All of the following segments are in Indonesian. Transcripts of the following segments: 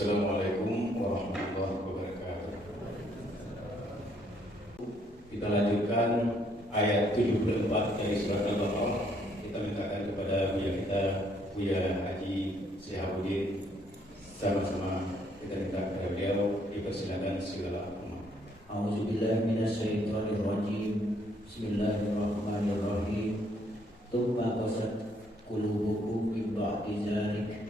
Assalamualaikum warahmatullahi wabarakatuh. Kita lanjutkan ayat 74 dari surat Al-Baqarah. Kita mintakan kepada Buya kita, Buya Haji Syihabuddin, sama-sama kita minta kepada beliau dipersilakan segala umat. A'udzubillahi minasyaitonirrajim. Bismillahirrahmanirrahim. Tsumma qasat qulubukum min ba'di dzalik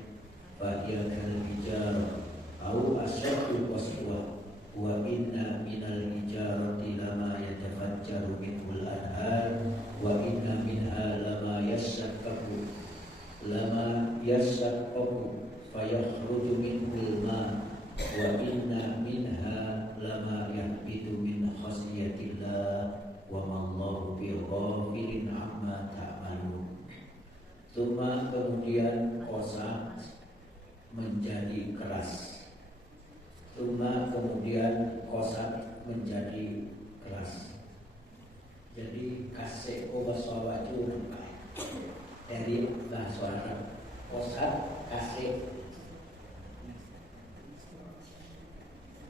fa hiya kal hijarah aw ashaddu qaswa wa inna minal hijarati lama yatafajjaru minhul anhar wa inna minha lama yashaqqaqu fayakhruju minhul ma wa inna minha lama yahbitu min khasyatillah wa mallahu bighafilin amma ta'malun. Tsumma kemudian qasat menjadi keras. Tsumma kemudian qasat menjadi keras. Jadi kasih obasawaju dari bahasa Arab.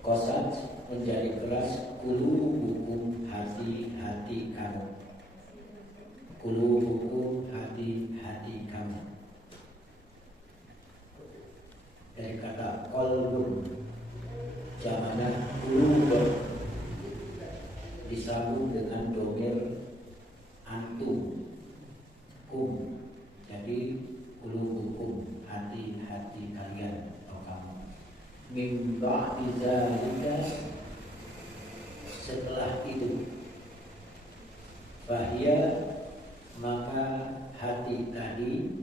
Qasat menjadi keras. Qulubukum hati-hati kamu. Qulubukum hati-hati kamu. Dari kata qalbun jamanah qulub disambung dengan domir antum kum. Jadi qulubukum hati-hati kalian atau kamu. Min ba'di dzalika setelah itu fahya maka hati tadi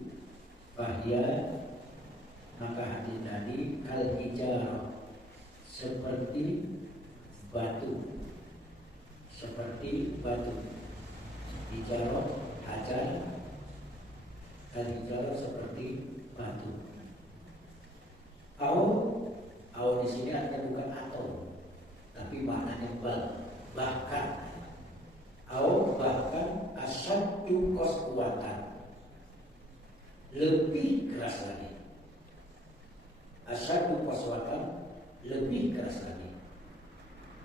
kal hijarah seperti batu hijarah hajar kal hijarah seperti batu. Au di sini artinya bukan atau tapi maknanya bahkan asyaddu qaswatan lebih keras lagi. Asyaddu qaswatan lebih keras lagi.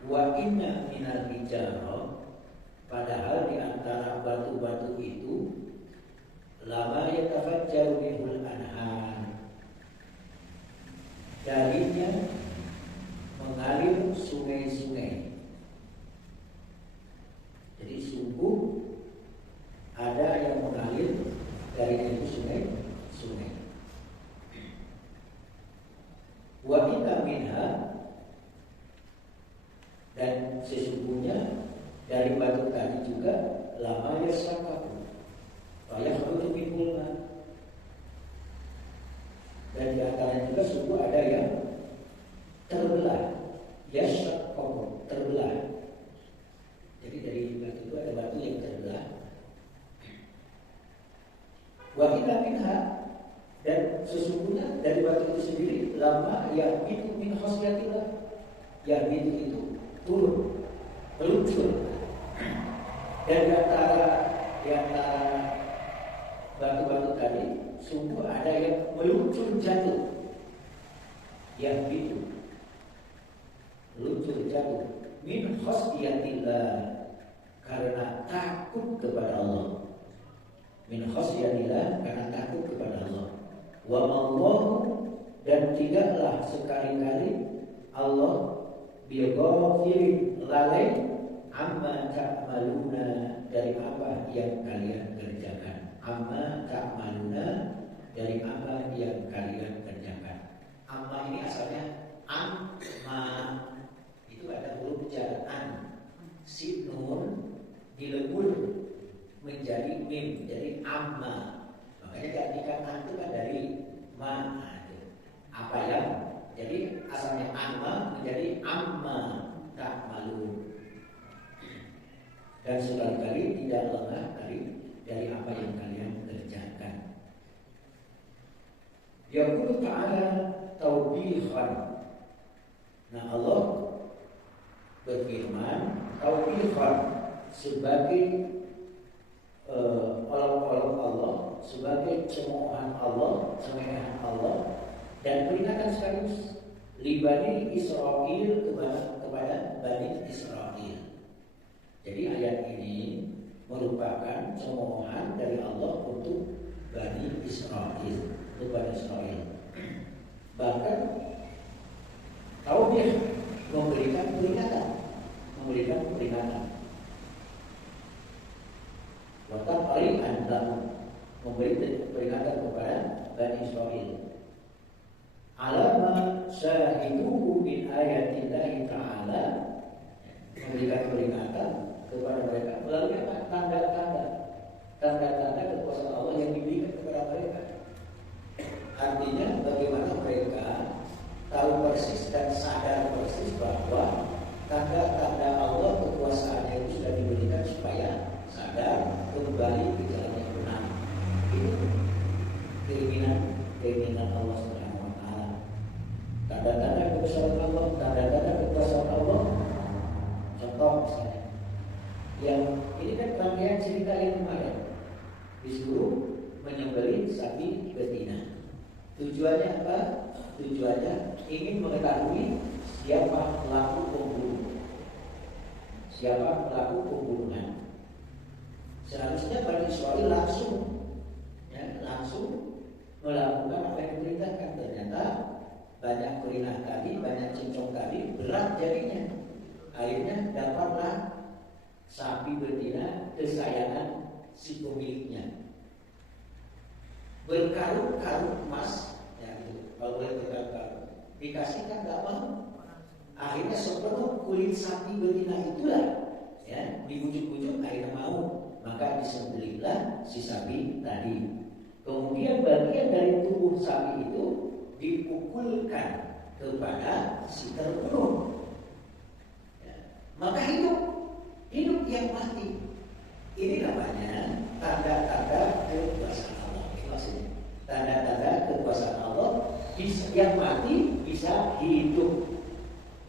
Wa inna minal hijarah padahal di antara batu-batu itu lama yatafajjaru minhul anhar darinya mengalir sungai-sungai. Jadi sungguh ada yang mengalir dari itu sungai. Wa inna minha dan sesungguhnya dari batu tadi juga lama yashaqqaqu wa yakhruju minhul ma. Dan di antaranya juga sungguh ada yang terbelah. Yashaqqaqu terbelah. Jadi dari batu itu ada batu yang terbelah. Wa inna minha dan sesungguhnya dari batu itu sendiri lama yahbitu min khasyatillah. Yahbitu itu turun, meluncur. Dan di antara batu-batu tadi sungguh ada yang meluncur jatuh. Yahbitu meluncur jatuh min khasyatillah karena takut kepada Allah. Min khasyatillah karena takut kepada Allah. Wa mallahu dan tidaklah sekali-kali Allah bighafilin lalai amma ta'maluna dari apa yang kalian kerjakan. Amma ta'maluna dari apa yang kalian kerjakan. Amma ini asalnya amma, itu ada huruf jar an. Sin nun dilebur menjadi mim, jadi amma. Makanya gantikan an itu kan dari ma. Apa yang jadi asalnya amma menjadi amma ta'malun. Dan sekali-kali tidak lengah dari apa yang kalian kerjakan. Yaqulu ta'ala taubihan. Nah Allah berfirman taubihan sebagai olok-olok Allah, sebagai cemoohan Allah, dan peringatan sekaligus. Libani Israel kepada Bani Israel. Jadi ayat ini merupakan cemoohan dari Allah untuk Bani Israel, untuk Bani Israel. Bahkan Taubiyah memberikan peringatan. Wataqri'an lahum, memberi peringatan kepada Bani Israel. Alama syahiduhu min ayatillahi ta'ala, memberikan peringatan kepada mereka melalui tanda-tanda kekuasaan Allah yang diberikan kepada mereka. Artinya bagaimana mereka tahu persis dan sadar persis bahwa tanda-tanda Allah kekuasaannya itu sudah diberikan supaya sadar kembali ke jalan yang benar. Itu keinginan Allah Subhanahu wa taala. Tanda-tanda kekuasaan Allah, tanda-tanda kekuasaan Allah. Contoh misalnya, yang ini kan rangkaian cerita yang kemarin, disuruh menyembelih sapi betina. Tujuannya apa? Tujuannya ingin mengetahui siapa pelaku pembunuhan. Seharusnya Bani Israel langsung melakukan apa yang diperintahkan. Ternyata banyak berinah tadi, banyak cincong tadi, berat jadinya. Akhirnya dapatlah sapi betina kesayangan si pemiliknya, berkarung-karung emas, ya gitu. Kalau boleh berkarung-karung, dikasihkan nggak mau. Akhirnya sepenuh kulit sapi betina itulah, ya, dibujuk-bujuk akhirnya mau. Maka disembelihlah si sapi tadi. Kemudian bagian dari tubuh sapi itu dipukulkan kepada si terbunuh. Ya. Maka hidup yang mati. Ini namanya tanda-tanda kekuasaan Allah. Ini maksudnya tanda-tanda kekuasaan Allah. Yang mati bisa hidup.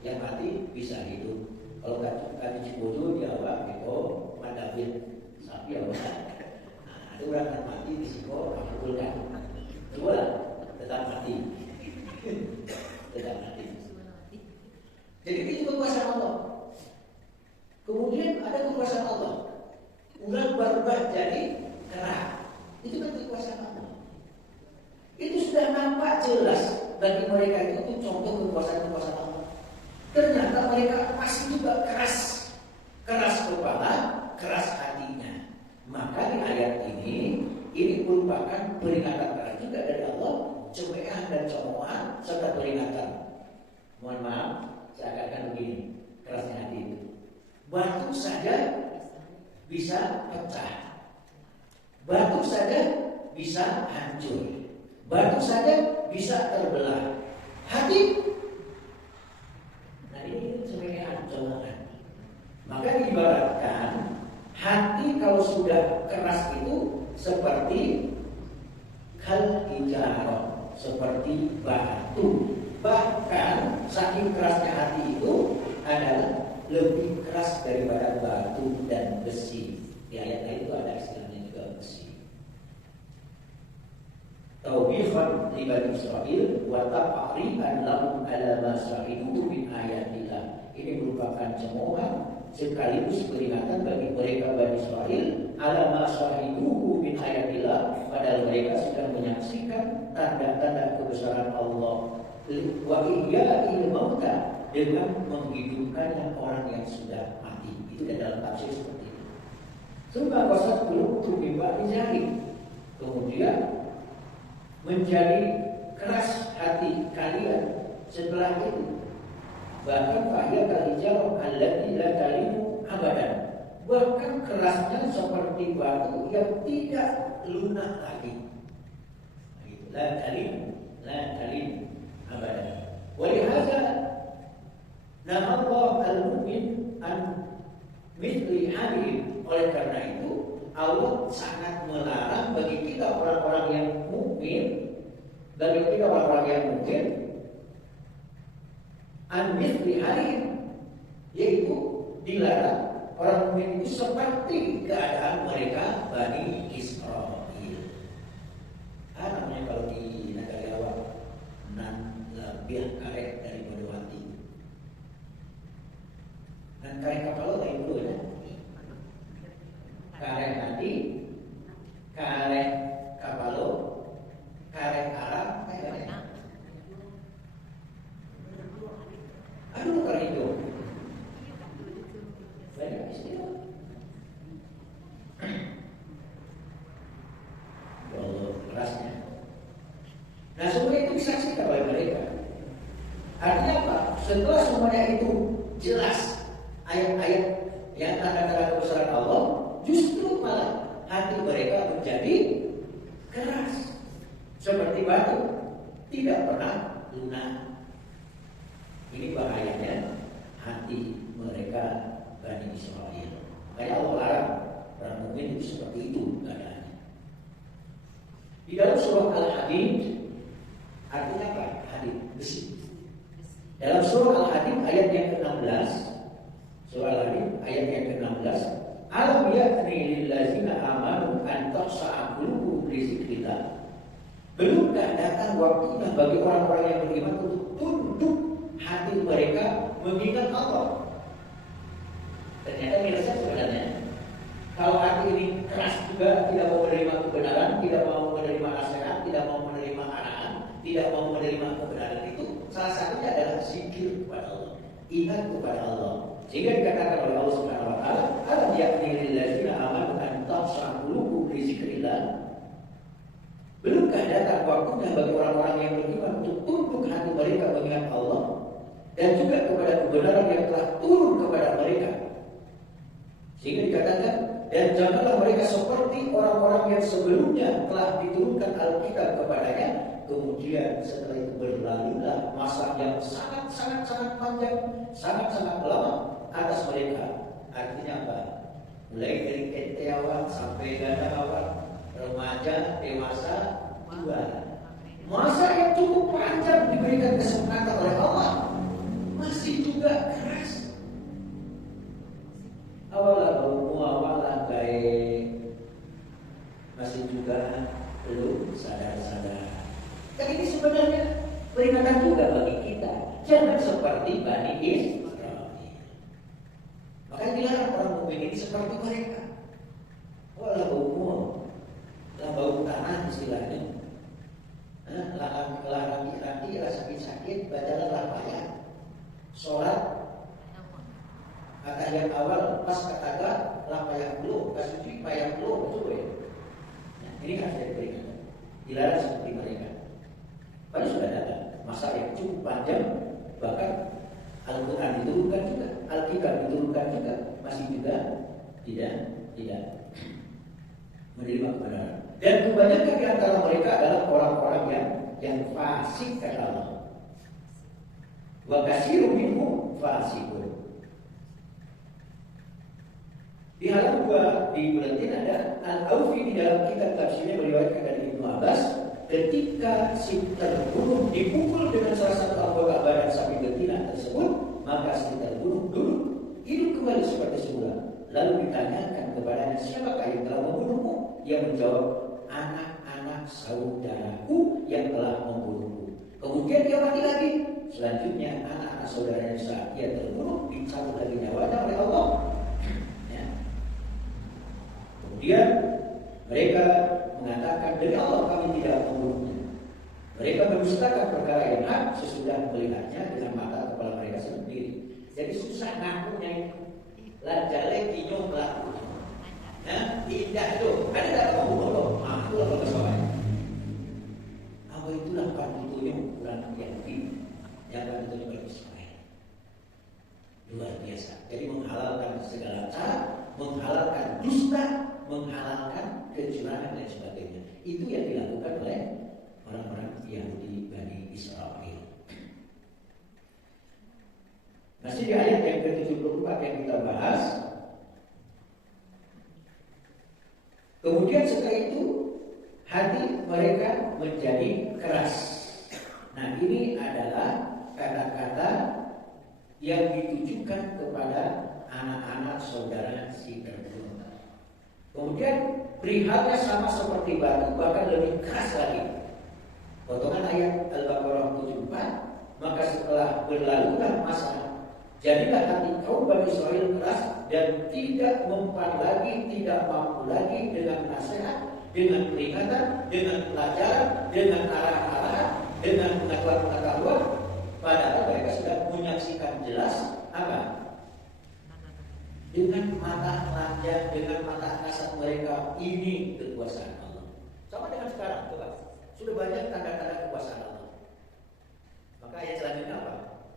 Yang mati bisa hidup. Kalau kata Cibodo di awal itu mandapin sapi apa? Nah, itu orang yang mati di siko pukulkan. Dua tetap mati. Tetap mati. Jadi itu kekuasaan Allah. Kemudian ada kekuasaan Allah. Ular berubah jadi kera. Itu kan kekuasaan Allah. Itu sudah nampak jelas bagi mereka itu contoh kekuasaan Allah. Ternyata mereka pasti juga keras kepala, keras hatinya. Maka di ayat ini merupakan peringatan keras juga dari Allah, cemoohan dan cemoohan serta peringatan. Mohon maaf, saya katakan begini, kerasnya hati itu. Batu saja bisa pecah, batu saja bisa hancur, batu saja bisa terbelah. Hati, nah ini cemoohan. Maka diibaratkan hati kalau sudah keras itu seperti kal hijarah, seperti batu. Bahkan saking kerasnya hati itu adalah lebih keras daripada batu dan besi. Di ayat lain itu ada istilahnya juga besi. Taubihan li Bani Israil wa taqriban lahum ala ma sa'idu min ayatillah. Ini merupakan cemoohan sekaligus peringatan bagi mereka Bani Israil ala ma sa'idu min ayatillah, padahal mereka sudah menyaksikan tanda-tanda kebesaran Allah. Wa ihya'il mauta, dengan menghidupkannya orang yang sudah mati. Itu dalam tafsir seperti itu. Summa qasat qulubukum min ba'di dzalik. Kemudian menjadi keras hati kalian setelah itu. Bahkan fahya kal-hijarah allati la talinu abadan. Bahkan kerasnya seperti batu yang tidak lunak lagi. La talinu abadan. Wa lihadza nahallahu al-mu'min an mithli hadhihi. Oleh karena itu Allah sangat melarang bagi kita orang-orang yang mukmin, an mithli hadhihi, yaitu dilarang orang mukmin itu seperti keadaan mereka Bani Israel. Namanya kalau di negara Jawa nan lebih karet dari karek kapal lain dulu ya. Karek hati, karek kapal, karek Arab, kayak mana? Aduh karek itu. Banyak istilah. Allah kerasnya. Nah semua itu disaksikan oleh mereka. Artinya apa? Setelah semuanya itu jelas ayat-ayat yang tanda-tanda kebesaran Allah, justru malah hati mereka menjadi keras seperti batu, tidak pernah lunak. Ini bahayanya hati mereka Bani Israel. Makanya Allah larang orang mukmin itu seperti itu keadaannya. Di dalam surah Al-Hadid, artinya apa? Hadid, besi. Dalam surah Al-Hadid ayat yang ke-16, surah Al-Hadid ayat yang ke-16, alam ya'ni lillazina amanu an taqsa'a qulubuhum li dzikrillah. Belumkah datang waktunya bagi orang-orang yang beriman untuk tunduk hati mereka mengingat Allah? Ternyata mirsa sebenarnya kalau hati ini keras juga, tidak mau menerima kebenaran, tidak mau menerima nasihat, tidak mau menerima arahan, tidak mau menerima kebenaran itu, salah satunya adalah zikir kepada Allah, ingat kepada Allah. Sehingga dikatakan oleh Allah Subhanahu wa taala, alam ya'ni lillazina amanu an taqsa'a qulubuhum li dzikrillah. Belumkah datang waktunya bagi orang-orang yang beriman untuk tunduk hati mereka mengingat Allah dan juga kepada kebenaran yang telah turun kepada mereka. Sehingga dikatakan, dan janganlah mereka seperti orang-orang yang sebelumnya telah diturunkan Alkitab kepadanya, kemudian setelah itu berlalulah masa yang sangat panjang, sangat lama atas mereka. Artinya apa? Mulai dari ente awal sampai ganda awal, remaja, dewasa, tua. Masa yang cukup panjang diberikan kesempatan oleh Allah, masih juga keras. Awalah baik, masih juga belum sadar. Dan ini sebenarnya peringatan juga bagi kita. Jangan seperti Bani Israel. Makanya dilarang orang mukmin ini seperti mereka. Walau bau tanah istilahnya. Larang nanti rasa sakit, bacalah payah. Sholat kata yang awal pas kata lapayah dulu, kasuci payah dulu, betul ya. Nah, ini harus jadi peringatan. Dilarang seperti mereka. Padahal sudah datang masa yang cukup panjang, bahkan Al-Quran diturunkan juga, Alkitab diturunkan juga, masih juga tidak menerima kebenaran. Dan kebanyakan di antara mereka adalah orang-orang yang fasik kata Allah. Wa katsirun minhum fasiqun. Di halaman 2 di buletin ada Al-Aufi di dalam kitab tafsirnya meriwayatkan dari Ibnu Abbas, ketika si terbunuh dipukul dengan salah satu anggota badan sapi betina tersebut, maka si terbunuh duduk hidup kembali seperti semula. Lalu ditanyakan kepadanya, siapakah yang telah membunuhmu? Ia menjawab, anak-anak saudaraku yang telah membunuhku. Kemudian dia mati lagi. Selanjutnya anak-anak saudaranya saat ia terbunuh dicabut lagi nyawanya oleh Allah. Kemudian mereka mengatakan, demi Allah kami tidak membunuhnya. Mereka mendustakan perkara yang hak sesudah melihatnya dengan mata kepala mereka sendiri. Jadi susah ngakunya itu. Lajale kinyo pelaku. Nah, indah itu. Ada tak membunuh loh? Aku lah kesoalnya. Apa itulah pantunya ukuran yang tinggi yang akan diterima oleh Israel. Luar biasa. Jadi menghalalkan segala cara, menghalalkan dusta, menghalalkan kecurangan dan sebagainya. Itu yang dilakukan oleh orang-orang Yahudi Bani Israel. Masih di ayat yang ke-74 yang kita bahas. Kemudian setelah itu hati mereka menjadi keras. Nah, ini adalah kata-kata yang ditujukan kepada anak-anak saudara si terbunuh. Kemudian perihalnya sama seperti batu, bahkan lebih keras lagi. Potongan ayat Al-Baqarah 74, maka setelah berlalulah masa Jadilah hati kaum Bani Israel keras dan tidak mempan lagi, tidak mampu lagi dengan nasihat, dengan peringatan, dengan pelajaran, dengan arah-arahan, dengan pengetahuan-pengetahuan. Padahal mereka sudah menyaksikan jelas apa? Dengan mata telanjang, dengan mata kasat mereka, ini kekuasaan Allah. Sama dengan sekarang, coba. Sudah banyak tanda-tanda kekuasaan Allah. Maka ayat selanjutnya apa?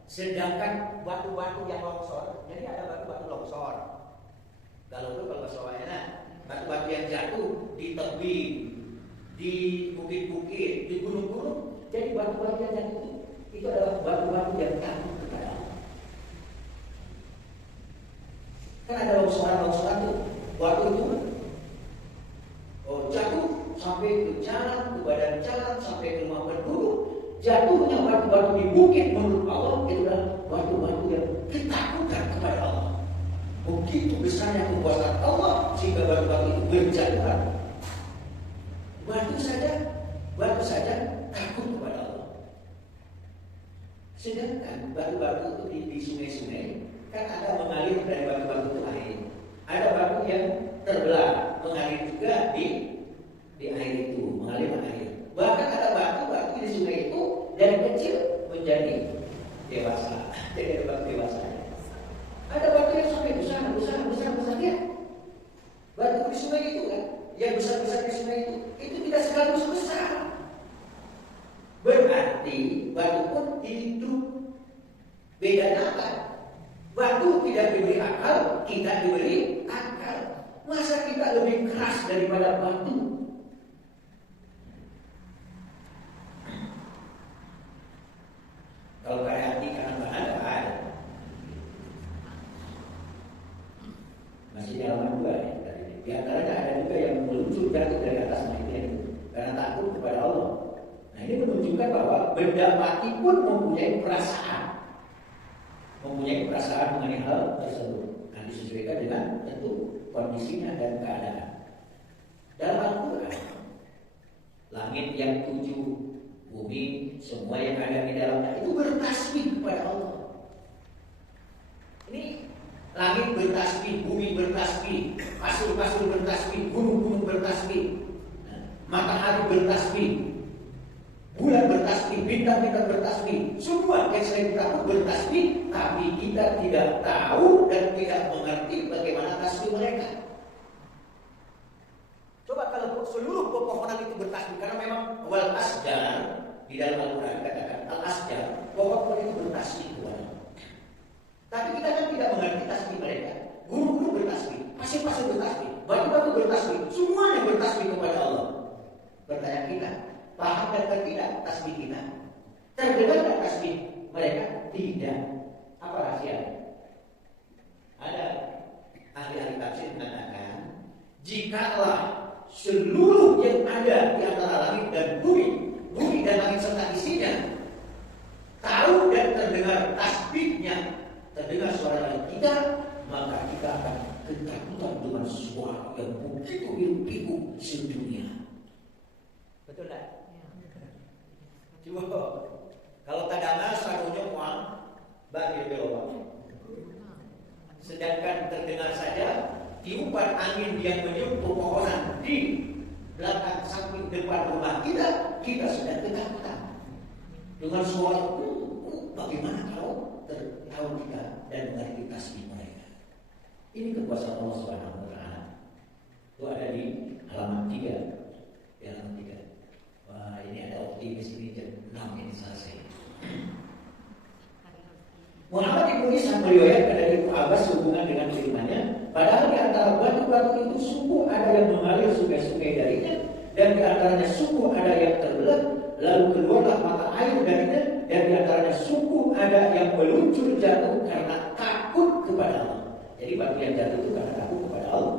Sedangkan batu-batu yang longsor, jadi ada batu-batu longsor. Kalau bahasa wayana, batu-batu yang jatuh di tebing, di bukit-bukit, di gunung-gunung, jadi batu-batu yang jatuh itu adalah batu-batu yang takut kepada Allah. Kan ada longsoran-longsoran tuh, batu itu jatuh sampai ke jalan, ke badan jalan, sampai ke rumah penduduk. Jatuhnya batu-batu di bukit menurut Allah itu adalah batu-batu yang ketakutan kepada Allah. Begitu besarnya kekuasaan Allah sehingga batu-batu itu berjatuhan. Batu saja takut kepada Allah. Sedangkan batu-batu itu di sungai-sungai kan ada mengalir dari batu-batu itu air. Ada batu yang terbelah mengalir juga di air itu, mengalir air. Bahkan ada batu-batu di sungai itu dari kecil menjadi dewasa, jadi ada batu dewasa. Ada batu yang sampai besar ya. Batu di sungai itu kan, yang besar-besar di sungai itu tidak sekaligus besar. Berarti batu pun hidup. Bedanya apa? Batu tidak diberi akal, kita diberi akal. Masa kita lebih keras daripada batu? Kalau kayak hati kanan bahan ada. Masih dalam dua ya. Di antaranya ada juga yang meluncur jatuh dari atas mainnya karena takut kepada Allah. Nah ini menunjukkan bahwa benda mati pun mempunyai perasaan mengenai hal tersebut. Nah disesuaikan dengan tentu kondisinya dan keadaan. Dalam Al-Quran, langit yang 7, bumi, semua yang ada di dalamnya itu bertasbih kepada Allah. Ini langit bertasbih, bumi bertasbih, pasir-pasir bertasbih, gunung-gunung bertasbih, matahari bertasbih, bulan bertasbih, bintang-bintang bertasbih. Semua yang selain kita pun bertasbih, tapi kita tidak tahu dan tidak mengerti bagaimana tasbih mereka. Coba kalau seluruh pepohonan itu bertasbih, karena memang wal asjar di dalam Al-Quran dikatakan al asjar, pohon itu bertasbih kepada Allah. Tapi kita kan tidak mengerti tasbih mereka. Gunung-gunung bertasbih, pasir-pasir bertasbih, batu-batu bertasbih, semuanya bertasbih kepada Allah. Pertanyaan kita, paham dan tidak tasbih kita? Terdengar tak tasbih mereka? Tidak. Apa rahasianya? Ada ahli-ahli tafsir mengatakan, jikalau seluruh yang ada di antara langit dan bumi dan langit serta isinya tahu dan terdengar tasbihnya, terdengar suara kita, maka kita akan ketakutan dengan suara yang begitu hiruk-pikuk sedunia. Betul tak? Coba kalau tadana sarunya uang bagi belok. Sedangkan terdengar saja tiupan angin yang meniup pepohonan di belakang samping depan rumah kita sudah ketakutan dengan suara bagaimana kalau tahu kita dan mengerti tasbih mereka. Ini kekuasaan Allah Subhanahu wa taala. Itu ada di halaman 3. Di halaman 3. Wah, ini ada optimis ini jam 6 ini selesai. Muhammad Ibnu Ishaq meriwayatkan dari Ibnu Abbas hubungan dengan firman-Nya, padahal di antara batu-batu itu sungguh ada yang mengalir sungai-sungai darinya, dan di antaranya sungguh ada yang terbelah, lalu keluarlah mata air darinya, dan di antaranya sungguh ada yang meluncur jatuh karena takut kepada Allah. Jadi batu yang jatuh itu karena takut kepada Allah.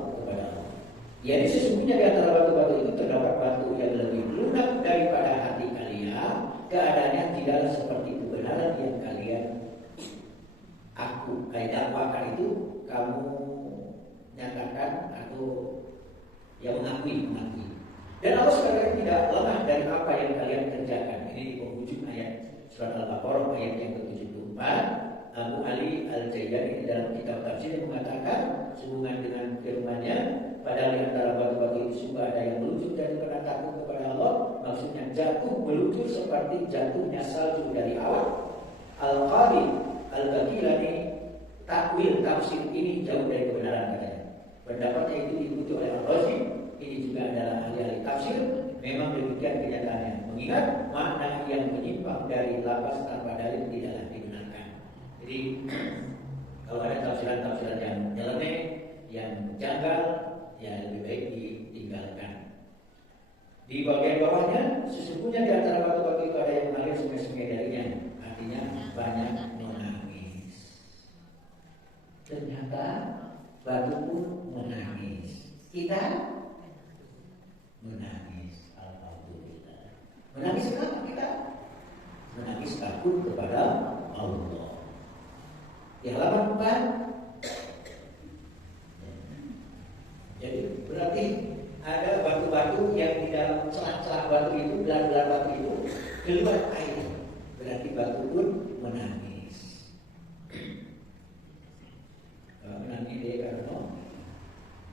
Jadi sesungguhnya di antara batu-batu itu terdapat batu yang lebih lunak daripada hati kalian, keadaannya tidaklah seperti kebenaran yang kalian dakwakan itu kamu nyatakan atau yang mengakui. Dan Allah sekalian tidak lemah dari apa yang kalian kerjakan. Ini di penghujung ayat surat Al-Baqarah ayat yang ke-74. Abu Ali Al-Jayyid meluncur seperti jatuhnya salju dari awan. Al-Qadi Al-Baqilani takwil tafsir ini jauh dari kebenaran katanya. Pendapatnya itu diikuti oleh Al-Razi. Ini juga adalah ahli tafsir. Memang demikian kenyataannya. Mengingat makna yang menyimpang dari lafaz tanpa dalil tidaklah digunakan. Jadi kalau ada tafsiran-tafsiran yang nyeleneh, yang janggal, ya lebih baik ditinggalkan. Di bagian bawahnya, sesungguhnya di antara batu-batu itu ada yang mengalir sungai-sungai darinya. Artinya banyak menangis. Ternyata batu pun menangis. Kita menangis. Alhamdulillah. Menangis kenapa kita? Menangis takut kepada Allah. Di halaman 4. Jadi berarti ada batu-batu yang di dalam celah-celah batu itu, belah-belah batu itu keluar air. Berarti batu pun menangis. Kalau menangis dia karena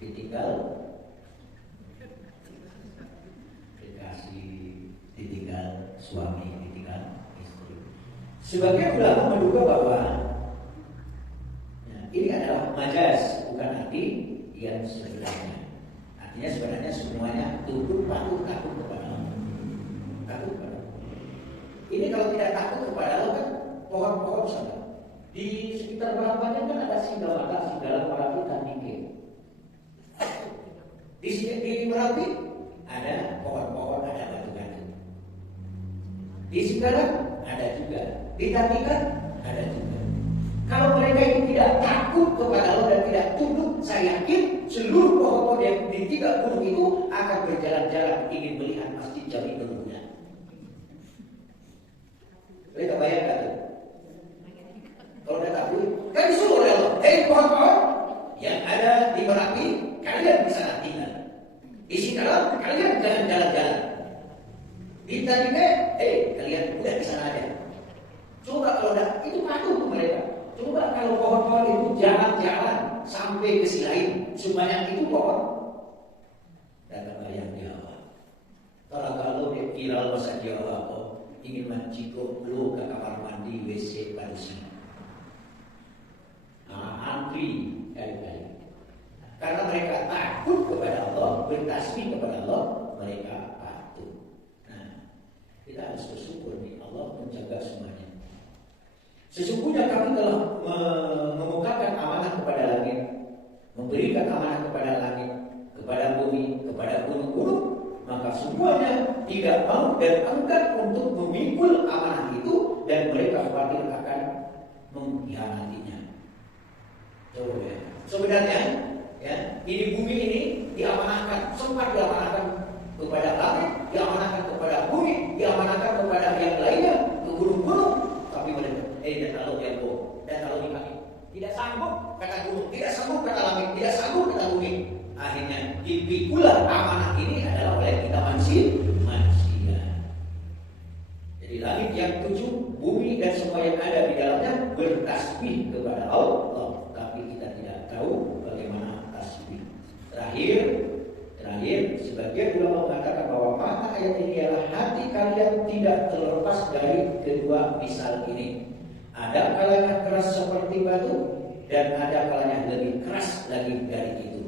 ditinggal dikasih, ditinggal suami, ditinggal istri. Sebagian ulama menduga bahwa ini adalah majaz, bukan arti yang sebenarnya. Artinya sebenarnya semuanya tunduk patuh takut kepada Allah. Takut kepada Allah. Ini kalau tidak takut kepada Allah kan pohon-pohon sana. Di sekitar Balapannya kan ada Singgala Merapi dan Ningke. Di Merapi ada pohon-pohon, ada batu-batu. Di Singgala ada juga. Di Tandingan ada juga. Kalau mereka itu tidak takut kepada Allah dan tidak tunduk, saya yakin seluruh pohon-pohon yang di 3 gunung itu akan berjalan-jalan ingin melihat Masjid Jami Nurunya. Mereka bayangkan tuh. Kalau tidak takut, kan disuruh oleh Allah. Pohon-pohon yang ada di Merapi, kalian bisa tinggal. Di Singkalang, kalian jangan jalan-jalan. Di Tandingan, kalian udah di sana aja. Coba kalau tidak, itu patuh untuk mereka. Coba kalau pohon-pohon itu jalan-jalan sampai ke sisi lain, sebanyak itu pohon. Dan bayang Jawa. Kalau dia viral bahasa Jawa, ingin mencikuk lu ke kamar mandi WC manusia. Antri kali-kali. Karena mereka takut kepada Allah, bertasbih kepada Allah, mereka patuh. Nah, kita harus bersyukur nih Allah menjaga semuanya. Sesungguhnya kami telah memukakan amanah kepada langit, memberikan amanah kepada langit, kepada bumi, kepada gunung-gunung, maka semuanya tidak mau dan enggan untuk memikul amanah itu dan mereka khawatir akan mengkhianatinya. Coba ya. Sebenarnya ya, ini bumi ini diamanahkan, sempat diamanahkan kepada langit, diamanahkan kepada bumi, diamanahkan kepada yang lainnya, ke gunung-gunung. Tapi mereka, dan kalau dia bohong, dan kalau kami tidak sanggup kata gunung, tidak sanggup kata langit, tidak sanggup kata bumi. Akhirnya dipikulah amanah ini adalah oleh kita manusia. Jadi langit yang 7, bumi dan semua yang ada di dalamnya bertasbih kepada Allah, tapi kita tidak tahu bagaimana tasbih. Terakhir, sebagian ulama mengatakan bahwa makna ayat ini adalah hati kalian tidak terlepas dari kedua misal ini. Ada kalanya keras seperti batu dan ada kalanya lebih keras lagi dari itu.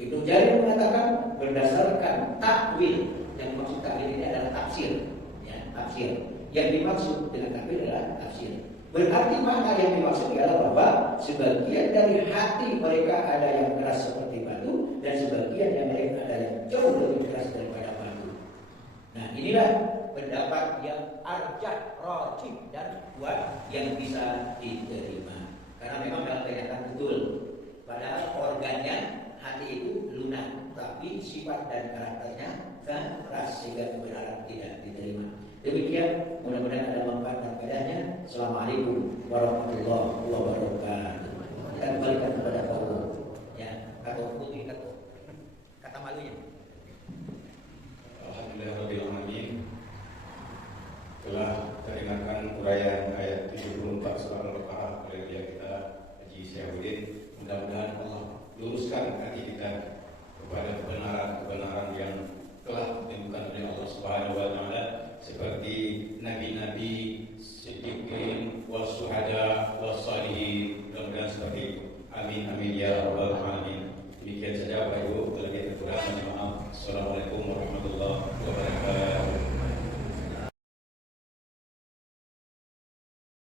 Ibnu Jarir mengatakan berdasarkan takwil, yang maksud takwil ini adalah tafsir, ya, tafsir. Yang dimaksud dengan takwil adalah tafsir. Berarti makna yang dimaksud adalah bahwa sebagian dari hati mereka ada yang keras seperti batu dan sebagian yang mereka ada yang jauh lebih keras daripada batu. Nah, inilah pendapat yang arjah, rajih dan kuat yang bisa diterima. Karena memang dalam kenyataan betul, padahal organnya hati itu lunak, tapi sifat dan karakternya kan keras sehingga kebenaran tidak diterima. Demikian, mudah-mudahan ada manfaat dan faedahnya. Assalamualaikum warahmatullahi wabarakatuh. Kita kembalikan kepada Allah. Ya, kata putih kata malunya. Alhamdulillahirabbil alamin. Telah terdengarkan uraian ayat 74 surah Al-Baqarah oleh kita Haji Syahrudin. Mudah-mudahan Allah luruskan hati kita kepada kebenaran